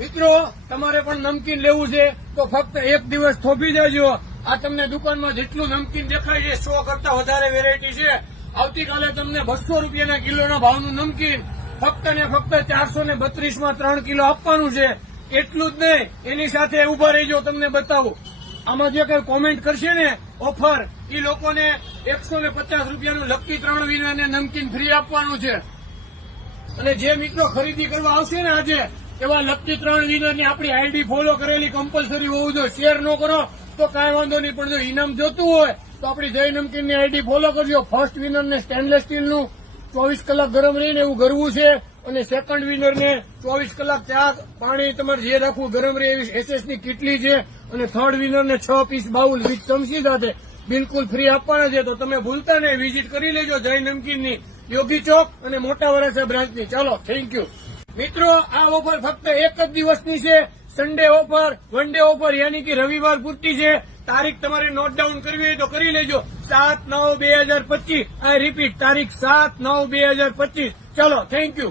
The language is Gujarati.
મિત્રો તમારે પણ નમકીન લેવું છે તો ફક્ત એક દિવસ થોભી દેજો. આ તમને દુકાનમાં જેટલું નમકીન દેખાય છે 100 કરતા વધારે વેરાયટી છે. આવતીકાલે તમને 200 રૂપિયાના કિલોના ભાવનું નમકીન ફક્ત ને ફક્ત 432 માં 3 કિલો આપવાનું છે. એટલું જ નહીં, એની સાથે ઉભા રહીજો, તમને બતાવું. આમાં જે કઈ કોમેન્ટ કરશે ને ઓફર, એ લોકોને 150 રૂપિયાનું લકી 3 વિનરને નમકીન ફ્રી આપવાનું છે. અને જે મિત્રો ખરીદી કરવા આવશે ને આજે, એવા લકી 3 વિનરની આપણી આઈડી ફોલો કરેલી કમ્પલસરી હોવું જોઈએ. શેર ન કરો તો કાંઈ વાંધો નહીં, પણ જો ઇનામ જોતું હોય તો આપણી જય નમકીનની આઈડી ફોલો કરજો. ફર્સ્ટ વિનરને સ્ટેનલેસ સ્ટીલનું 24 કલાક ગરમ રહીને એવું ગરવું છે, અને સેકન્ડ વિનરને 24 કલાક ચા પાણી તમારે જે રાખવું ગરમ રહે એવી એસએસની કીટલી છે, અને થર્ડ વિનરને 6 પીસ બાઉલ વિથ ચમચી સાથે બિલકુલ ફ્રી આપવાના છે. તો તમે ભૂલતા નહીં, વિઝિટ કરી લેજો જય નમકીનની યોગી ચોક અને મોટા વરાછા બ્રાન્ચની. ચાલો, થેન્ક યુ. મિત્રો આ ઓફર ફક્ત એક જ દિવસની છે, Sunday offer, one day offer, યાની કે રવિવાર પૂરતી છે. તારીખ તમારે નોટ ડાઉન કરવી હોય તો કરી લેજો. 7/9/2025. આઈ રિપીટ, તારીખ 7/9/2025. ચલો, થેન્ક યુ.